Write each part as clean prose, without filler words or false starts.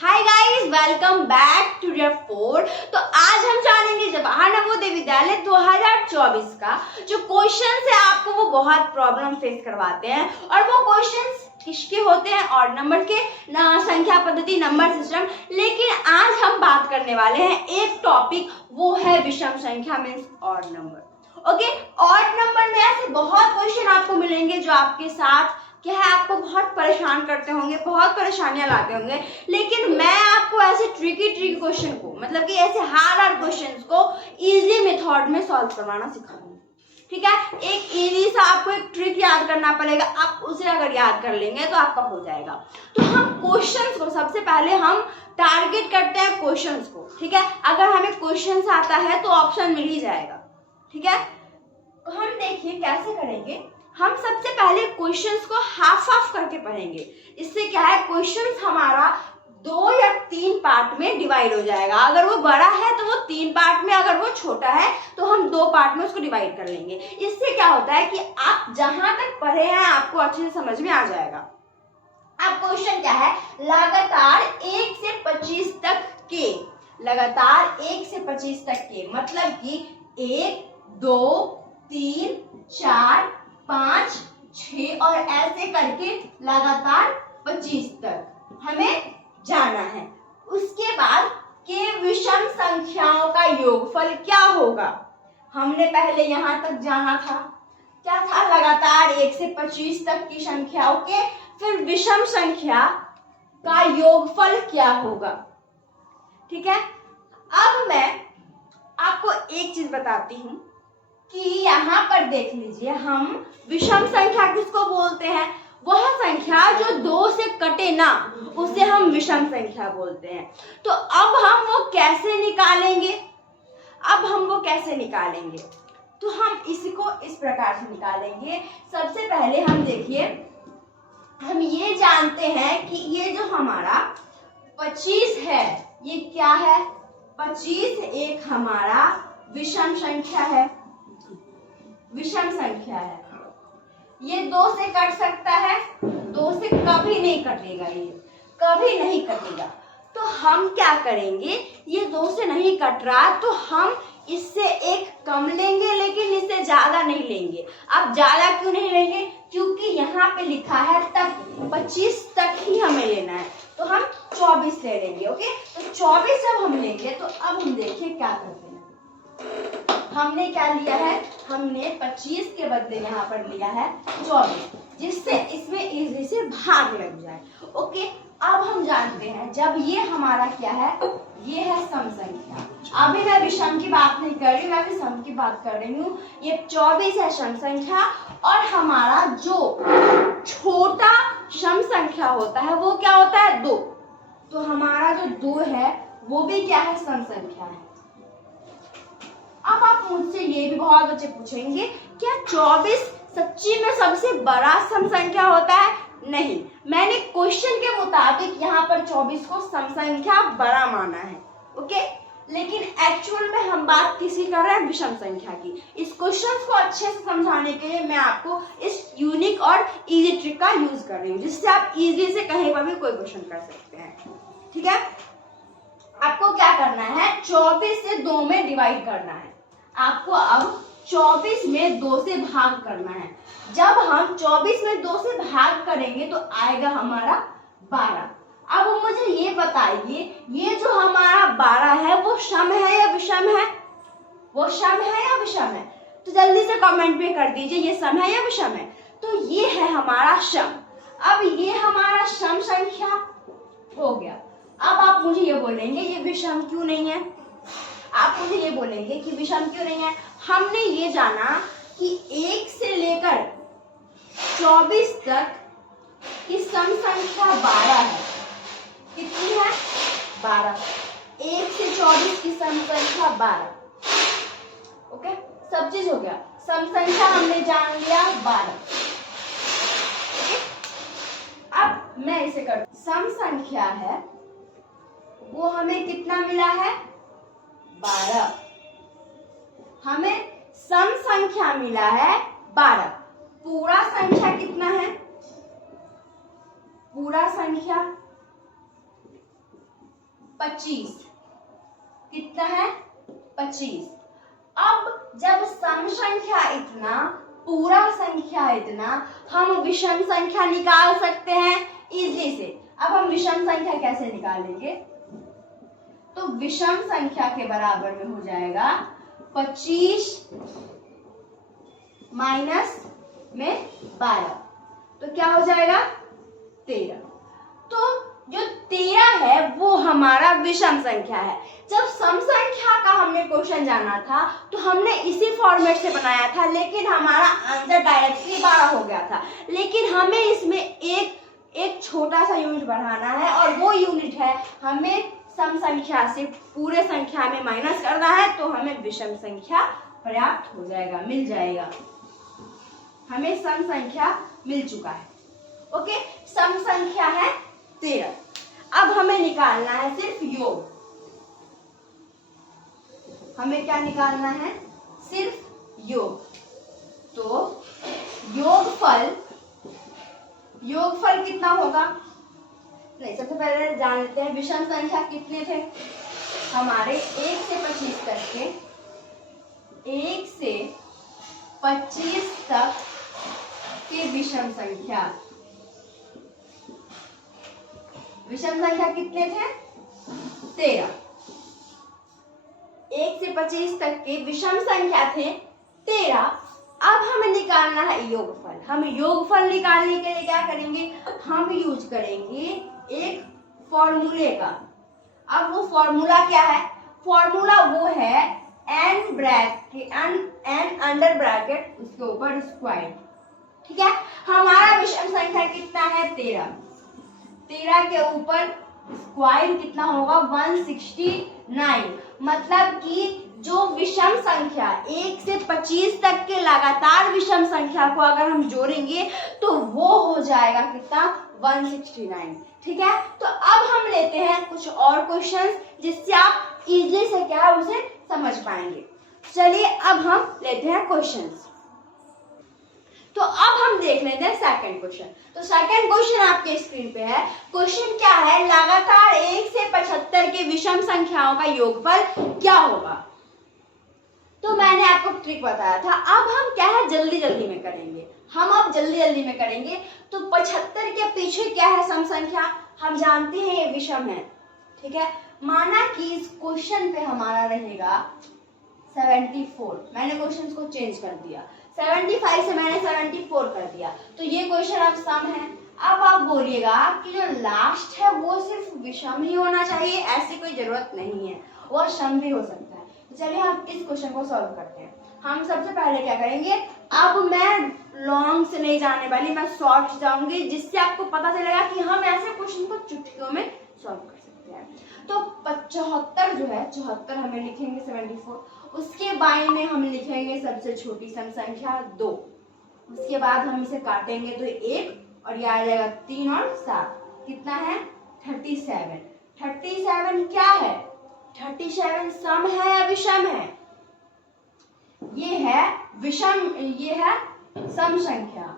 Hi guys, welcome back two year 4। तो आज हम जानेंगे जवाहर नवोदय विद्यालय 2024 का जो क्वेश्चन है आपको वो बहुत प्रॉब्लम फेस करवाते हैं। और वो क्वेश्चंस किसके होते हैं? और नंबर के संख्या पद्धति, नंबर सिस्टम। लेकिन आज हम बात करने वाले हैं एक टॉपिक, वो है विषम संख्या means odd number. Okay, odd number में ऐसे बहुत क्वेश्चन आपको मिलेंगे जो आपके साथ क्या है, आपको बहुत परेशान करते होंगे, बहुत परेशानियां लाते होंगे। लेकिन मैं आपको ऐसे ट्रिकी क्वेश्चन को, मतलब कि ऐसे हार्ड क्वेश्चंस को इजी मेथड में सॉल्व करवाना सिखाऊंगी। ठीक है, एक इजी सा आपको एक ट्रिक याद करना पड़ेगा, आप उसे अगर याद कर लेंगे तो आपका हो जाएगा। तो हम क्वेश्चंस को सबसे पहले हम टारगेट करते हैं क्वेश्चंस को। ठीक है, अगर हमें क्वेश्चंस आता है तो ऑप्शन मिल ही जाएगा। ठीक है, तो हम देखिए कैसे करेंगे। हम सबसे पहले क्वेश्चंस को हाफ हाफ करके पढ़ेंगे। इससे क्या है, क्वेश्चंस हमारा 2 या 3 पार्ट में डिवाइड हो जाएगा। अगर वो बड़ा है तो वो 3 पार्ट में, अगर वो छोटा है तो हम 2 पार्ट में उसको डिवाइड कर लेंगे। इससे क्या होता है कि आप जहां तक पढ़े हैं आपको अच्छे से समझ में आ जाएगा। अब क्वेश्चन क्या है, लगातार 1 से 25 तक के, लगातार 1 से 25 तक के मतलब कि 1, 2, 3, 4, 5, 6 और ऐसे करके लगातार 25 तक हमें जाना है। उसके बाद के विषम संख्याओं का योगफल क्या होगा। हमने पहले यहां तक जाना था, क्या था, लगातार 1 से 25 तक की संख्याओं के फिर विषम संख्या का योगफल क्या होगा। ठीक है, अब मैं आपको एक चीज बताती हूं कि यहाँ पर देख लीजिए, हम विषम संख्या किसको बोलते हैं? वह संख्या जो 2 से कटे ना, उसे हम विषम संख्या बोलते हैं। तो अब हम वो कैसे निकालेंगे? तो हम इसको इस प्रकार से निकालेंगे। सबसे पहले हम देखिए, हम ये जानते हैं कि ये जो हमारा 25 है, ये क्या है? 25 एक हमारा विषम संख्या है। ये 2 से कट सकता है, 2 से कभी नहीं कटेगा, ये कभी नहीं कटेगा। तो हम क्या करेंगे, ये 2 से नहीं कट रहा तो हम इससे एक कम लेंगे, लेकिन इससे ज्यादा नहीं लेंगे। अब ज्यादा क्यों नहीं लेंगे? क्योंकि यहाँ पे लिखा है तक, 25 तक ही हमें लेना है, तो हम 24 ले लेंगे। ओके, तो 24 जब हम लेंगे तो अब हम देखिए क्या करते हैं। हमने क्या लिया है, हमने 25 के बदले यहाँ पर लिया है 24, जिससे इसमें इजी से भाग लग जाए। ओके, अब हम जानते हैं जब ये हमारा क्या है, ये है सम संख्या। अभी मैं विषम की बात नहीं कर रही, मैं भी सम की बात कर रही हूँ। ये 24 है सम संख्या, और हमारा जो छोटा सम संख्या होता है वो क्या होता है, 2। तो हमारा जो 2 है वो भी क्या है, सम संख्या है। अब आप मुझसे ये भी बहुत बच्चे पूछेंगे, क्या 24 सच्ची में सबसे बड़ा सम संख्या होता है? नहीं, मैंने क्वेश्चन के मुताबिक यहाँ पर 24 को सम संख्या बड़ा माना है। ओके, लेकिन एक्चुअल में हम बात किसी कर रहे हैं, विषम संख्या की। इस क्वेश्चन को अच्छे से समझाने के लिए मैं आपको इस यूनिक और इजी ट्रिक का यूज कर रही हूँ, जिससे आप इजी से कहीं पर भी कोई क्वेश्चन कर सकते हैं। ठीक है, आपको क्या करना है, 24 से 2 में डिवाइड करना है। आपको अब 24 में 2 से भाग करना है। जब हम 24 में 2 से भाग करेंगे तो आएगा हमारा 12। अब मुझे ये बताइए, ये जो हमारा 12 है वो सम है या विषम है? वो सम है या विषम है? तो जल्दी से कमेंट पे कर दीजिए, ये सम है या विषम है? तो ये है हमारा सम। अब ये हमारा सम संख्या हो गया। अब आप मुझे ये बोलेंगे ये विषम क्यों नहीं है? आप मुझे ये बोलेंगे कि विषम क्यों नहीं है? हमने ये जाना कि 1 से लेकर 24 तक की सम संख्या 12 है। कितनी है? 12। 1 से 24 की सम संख्या 12। ओके, सब चीज हो गया। सम संख्या हमने जान लिया 12। अब मैं इसे कर, सम संख्या है वो हमें कितना मिला है, 12। हमें सम संख्या मिला है 12। पूरा संख्या कितना है, पूरा संख्या 25। कितना है? 25। अब जब सम संख्या इतना, पूरा संख्या इतना, हम विषम संख्या निकाल सकते हैं इजली से। अब हम विषम संख्या कैसे निकालेंगे? तो विषम संख्या के बराबर में हो जाएगा 25 माइनस में 12, तो क्या हो जाएगा? 13। तो जो 13 है वो हमारा विषम संख्या है। जब सम संख्या का हमने क्वेश्चन जाना था तो हमने इसी फॉर्मेट से बनाया था, लेकिन हमारा आंसर डायरेक्टली 12 हो गया था। लेकिन हमें इसमें एक छोटा सा यूनिट बढ़ाना है, और वो यूनिट है हमें सम संख्या से पूरे संख्या में माइनस करना है, तो हमें विषम संख्या पर्याप्त हो जाएगा, मिल जाएगा। हमें सम संख्या मिल चुका है। ओके, सम संख्या है 13। अब हमें निकालना है सिर्फ योग। हमें क्या निकालना है? सिर्फ योग। तो योगफल कितना होगा? नहीं, सबसे पहले जान लेते हैं विषम संख्या कितने थे हमारे 1 से 25 तक के। 1 से 25 तक के विषम संख्या कितने थे? 13। 1 से 25 तक के विषम संख्या थे 13। अब हमें निकालना है योगफल। हम योगफल निकालने के लिए क्या करेंगे? हम यूज करेंगे एक फॉर्मूले का। अब वो फॉर्मूला क्या है? फॉर्मूला वो है n अंडर ब्रैकेट उसके ऊपर स्क्वायर। ठीक है, हमारा विषम संख्या कितना है? 13। 13 के ऊपर स्क्वायर कितना होगा? 169। मतलब कि जो विषम संख्या 1 से 25 तक के लगातार विषम संख्या को अगर हम जोड़ेंगे तो वो हो जाएगा कितना? 169। ठीक है, तो अब हम लेते हैं कुछ और क्वेश्चंस जिससे आप इजीली से क्या है उसे समझ पाएंगे। चलिए अब हम लेते हैं क्वेश्चंस। तो अब हम देख लेते हैं सेकंड क्वेश्चन। तो सेकंड क्वेश्चन आपके स्क्रीन पे है। क्वेश्चन क्या है? लगातार 1 से 75 के विषम संख्याओं का योगफल क्या होगा? तो मैंने आपको ट्रिक बताया था। अब हम क्या है जल्दी जल्दी में करेंगे। तो 75 के पीछे क्या है? सम संख्या। हम जानते हैं ये विषम है। ठीक है, माना कि इस क्वेश्चन पे हमारा रहेगा 74। मैंने क्वेश्चन को चेंज कर दिया, 75 से मैंने 74 कर दिया, तो ये क्वेश्चन अब सम है। अब आप बोलिएगा कि जो लास्ट है वो सिर्फ विषम ही होना चाहिए, ऐसी कोई जरूरत नहीं है, वो सम भी हो सकता है। तो चलिए हम इस क्वेश्चन को सॉल्व करते हैं। हम सबसे पहले क्या करेंगे? अब मैं लॉन्ग से नहीं जाने वाली, मैं शॉर्ट जाऊंगी, जिससे आपको पता चलेगा कि हम ऐसे क्वेश्चन को चुटकियों में सॉल्व कर सकते हैं। तो 74 जो है, 74 हमें लिखेंगे 74, उसके बाएं में हम लिखेंगे सबसे छोटी सम संख्या 2। उसके बाद हम इसे काटेंगे तो 1 और ये आ जाएगा 3 और 7। कितना है? 37। 37 क्या है? 37 सम है या विषम है? ये है विषम, ये है सम संख्या।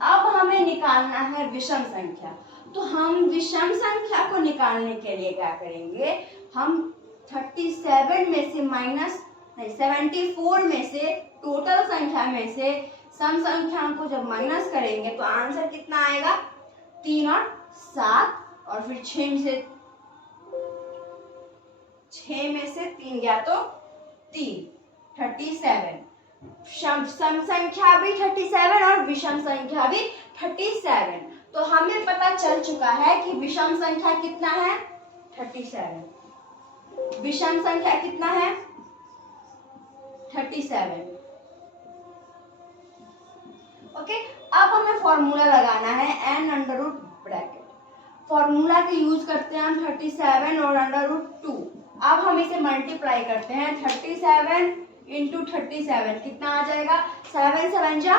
अब हमें निकालना है विषम संख्या। तो हम विषम संख्या को निकालने के लिए क्या करेंगे? हम 37 में से माइनस 74 में से टोटल संख्या में से सम संख्या को जब माइनस करेंगे तो आंसर कितना आएगा? 3 और 7, और फिर 6 में से 3 गया तो 3, 37। सम संख्या भी 37 और विषम संख्या भी 37। तो हमें पता चल चुका है कि विषम संख्या कितना है? 37। विषम संख्या कितना है? 37। ओके, अब हमें फॉर्मूला लगाना है n under root bracket. Formula के यूज करते हैं हम 37 और अंडर रूट 2। अब हम इसे मल्टीप्लाई करते हैं। 37 इंटू 37 कितना आ जाएगा? 7 7 जा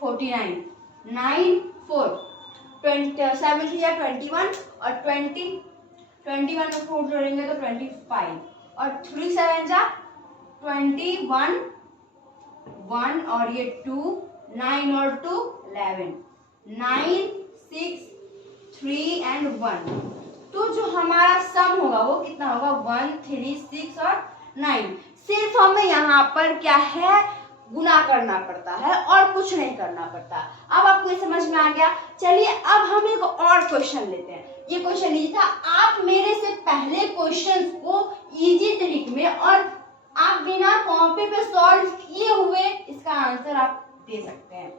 49, 9 4 7 की 21 और 21 में 4 जोड़ेंगे तो 25, और 3 7 जा 21, 1 और ये 2, 9 और 2 11, 9 6 3 and 1। तो जो हमारा सम होगा वो कितना होगा 1, 3, 6 और 9। सिर्फ हमें यहाँ पर क्या है गुना करना पड़ता है और कुछ नहीं करना पड़ता। अब आपको ये समझ में आ गया। चलिए अब हम एक और क्वेश्चन लेते हैं। ये क्वेश्चन इजी था। आप मेरे से पहले क्वेश्चंस को इजी तरीके में और आप बिना कॉपी पे सॉल्व किए हुए इसका आंसर आप दे सकते हैं,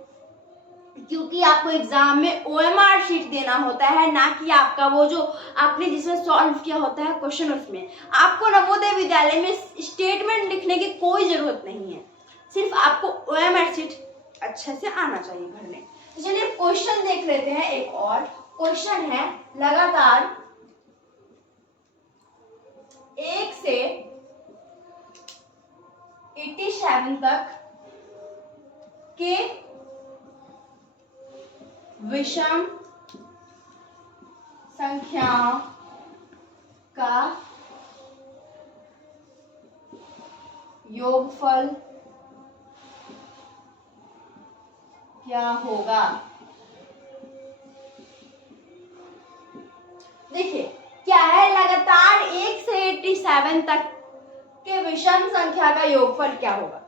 क्योंकि आपको एग्जाम में OMR शीट देना होता है, ना कि आपका वो जो आपने जिसमें सॉल्व किया होता है क्वेश्चन। उसमें आपको नवोदय विद्यालय में स्टेटमेंट लिखने की कोई जरूरत नहीं है, सिर्फ आपको OMR शीट अच्छे से आना चाहिए भरने। तो चलिए क्वेश्चन देख लेते हैं। एक और क्वेश्चन है, लगातार 1 से 87 तक के विषम संख्याओं का योगफल क्या होगा। देखिए क्या है, लगातार 1 से 87 तक के विषम संख्या का योगफल क्या होगा।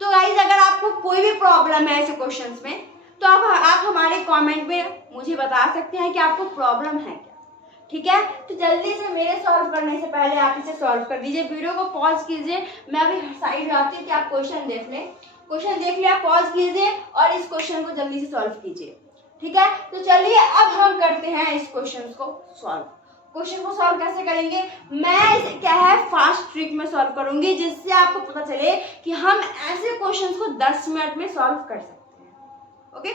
तो गाइस अगर आपको कोई भी प्रॉब्लम है ऐसे क्वेश्चंस में तो आप हमारे कमेंट में मुझे बता सकते हैं कि आपको प्रॉब्लम है क्या। ठीक है, तो जल्दी से मेरे सॉल्व करने से पहले आप इसे सॉल्व कर दीजिए। वीडियो को पॉज कीजिए, मैं अभी साइड जाती हूँ कि आप क्वेश्चन देख लें। क्वेश्चन देख लिया, पॉज कीजिए और इस क्वेश्चन को जल्दी से सॉल्व कीजिए। ठीक है, तो चलिए अब हम करते हैं इस क्वेश्चन को सॉल्व। क्वेश्चन को सॉल्व कैसे करेंगे, मैं इसे क्या है फास्ट ट्रिक में सॉल्व करूंगी, जिससे आपको पता चले कि हम ऐसे क्वेश्चंस को 10 मिनट में सॉल्व कर सकते हैं। ओके,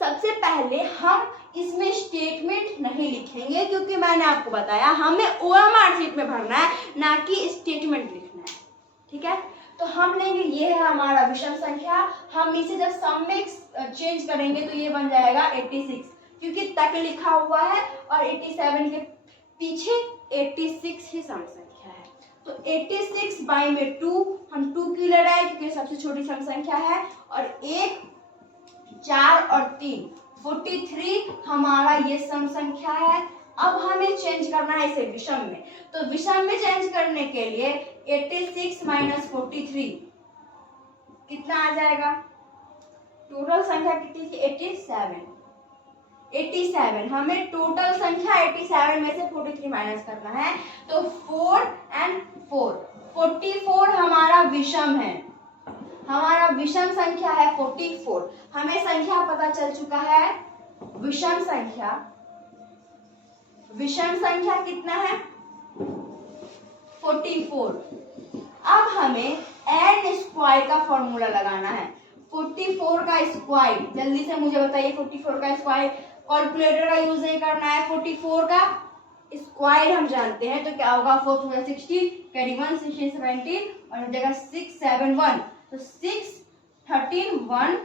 सबसे पहले हम इसमें स्टेटमेंट नहीं लिखेंगे, क्योंकि मैंने आपको बताया हमें OMR शीट में भरना है, ना कि स्टेटमेंट लिखना है। ठीक है, तो हम लेंगे, ये है हमारा विषम संख्या। हम इसे जब सम में चेंज करेंगे तो ये बन जाएगा 86, क्योंकि तक लिखा हुआ है और 87 के पीछे 86 ही सम संख्या है। तो 86 बाई में 2, हम 2 क्यों ले रहे हैं, क्योंकि सबसे छोटी सम संख्या है। और 1, 4 और 3 43 हमारा ये सम संख्या है। अब हमें चेंज करना है इसे विषम में, तो विषम में चेंज करने के लिए 86 माइनस 43 कितना आ जाएगा। टोटल संख्या कितनी थी 87, हमें टोटल संख्या 87 में से 43 माइनस करना है, तो 4 and 4 44 हमारा विषम है। हमारा विषम संख्या है 44। हमें संख्या पता चल चुका है, विषम संख्या कितना है 44। अब हमें n स्क्वायर का फॉर्मूला लगाना है। 44 का स्क्वायर, जल्दी से मुझे बताइए 44 का स्क्वायर, कैलकुलेटर का यूज नहीं करना है। 44 का स्क्वायर हम जानते हैं, तो क्या होगा 4 4 16, कैरी 1 16 17 और हो जाएगा 6 7 1, तो 6 13 1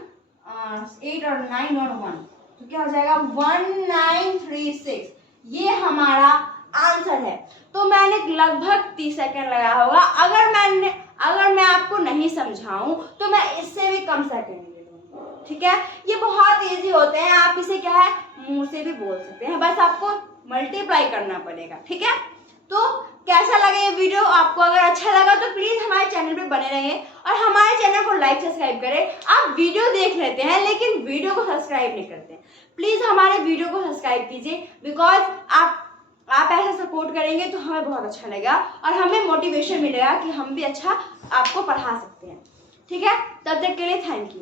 8 और 9 और 1, तो क्या हो जाएगा 1936। ये हमारा आंसर है। तो मैंने लगभग 30 सेकंड लगाया होगा। अगर मैं आपको नहीं समझाऊं तो मैं इससे भी कम सेकंड ले लूंगी। ठीक है, ये बहुत इजी होते हैं, आप इसे क्या है मुंह से भी बोल सकते हैं, बस आपको मल्टीप्लाई करना पड़ेगा। ठीक है, तो कैसा लगा ये वीडियो, आपको अगर अच्छा लगा तो प्लीज हमारे चैनल पे बने रहिए और हमारे चैनल को लाइक सब्सक्राइब करें। आप वीडियो देख लेते हैं लेकिन वीडियो को सब्सक्राइब नहीं करते, प्लीज हमारे वीडियो को सब्सक्राइब कीजिए, बिकॉज आप ऐसा सपोर्ट करेंगे तो हमें बहुत अच्छा लगेगा और हमें मोटिवेशन मिलेगा कि हम भी अच्छा आपको पढ़ा सकते हैं। ठीक है, तब तक के लिए थैंक यू।